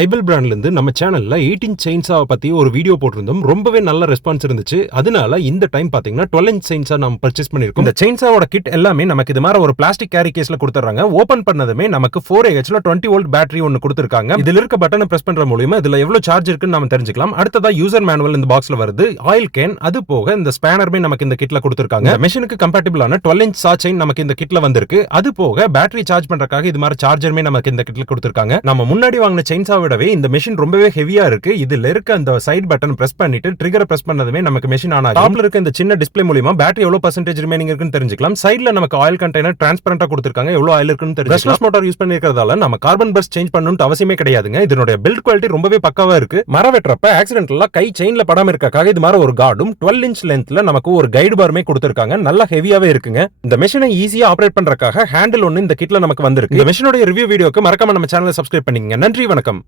ஐபெல் பிராண்ட்ல இருந்து நம்ம சேனல்ல 18 செயின்ஸாவை பத்தி ஒரு வீடியோ போட்டிருந்தோம். ரொம்பவே நல்ல ரெஸ்பான்ஸ் இருந்துச்சு. அதனால இந்த டைம் பாத்தீங்கன்னா 12 செயின்ஸா நம்ம பர்ச்சேஸ் பண்ணிருக்கோம். இந்த செயின்ஸாவோட கிட் எல்லாமே நமக்கு இது மாதிரி ஒரு பிளாஸ்டிக் கேரி கேஸ்ல கொடுத்துறாங்க. ஓபன் பண்ணதுமே நமக்கு 4AH 20 வோல்ட் பேட்டரி ஒன்னு கொடுத்திருக்காங்க. இதுல இருக்க பட்டனை பிரஸ் பண்ற மூலமா இதுல எவ்வளவு சார்ஜ் இருக்குன்னு நாம தெரிஞ்சுக்கலாம். அடுத்ததா யூசர் மேனுவல் இந்த பாக்ஸ்ல வருது. ஆயில் கேன், அது போக இந்த ஸ்பேனருமே நமக்கு இந்த கிட்ல கொடுத்திருக்காங்க. மெஷினுக்கு கம்பேட்டிபிளான 12 இன்ச் சா செயின் நமக்கு இந்த கிட்ல வந்திருக்கு. அது போக பேட்டரி சார்ஜ் பண்றதுக்காக இது மாதிரி சார்ஜருமே நமக்கு இந்த கிட்ல கொடுத்திருக்காங்க. நம்ம முன்னாடி வாங்கின செயின்ஸா விடவே இந்த மெஷின் ரொம்பவே ஹெவியா இருக்கு. இதுல இருக்க அந்த சைடு பட்டன் பிரஸ் பண்ணிட்டு ட்ரிகரை பிரஸ் பண்ணதுமே நமக்கு மெஷின் ஆன் ஆகும். டாப்ல இருக்க இந்த சின்ன டிஸ்ப்ளே மூலமா பேட்டரி எவ்வளவு பர்சன்டேஜ் ரிமைனிங் இருக்குன்னு தெரிஞ்சுக்கலாம். சைடுல நமக்கு ஆயில் கண்டெய்னர் டிரான்ஸ்பரண்டா கொடுத்திருக்காங்க. எவ்வளவு ஆயில் இருக்குன்னு தெரிஞ்சுக்கலாம். மோட்டார் யூஸ் பண்ணிருக்கிறதால நம்ம கார்பன் பஸ் சேஞ்ச் பண்ணணும்னு அவசியமே கிடையாதுங்க. இதனுடைய பில்ட் குவாலிட்டி ரொம்பவே பக்காவா இருக்கு. மரம் வெட்டுறப்ப ஆக்சிடென்ட்ல கை செயின்ல படாம இருக்கக்காக இது மாதிரி ஒரு கார்டும் 12 இன்ச் லென்த்ல நமக்கு ஒரு கைடு பாருமே கொடுத்திருக்காங்க. நல்லா ஹெவியாவே இருக்குங்க. இந்த மெஷினை ஈஸியா ஆபரேட் பண்றதுக்காக ஹேண்டில் ஒன்னு இந்த கிட்ல நமக்கு வந்திருக்கு. இந்த மெஷினோட ரிவ்யூ வீடியோக்கு மறக்காம நம்ம சேனலை சப்ஸ்கிரைப் பண்ணிக்கங்க. நன்றி, வணக்கம்.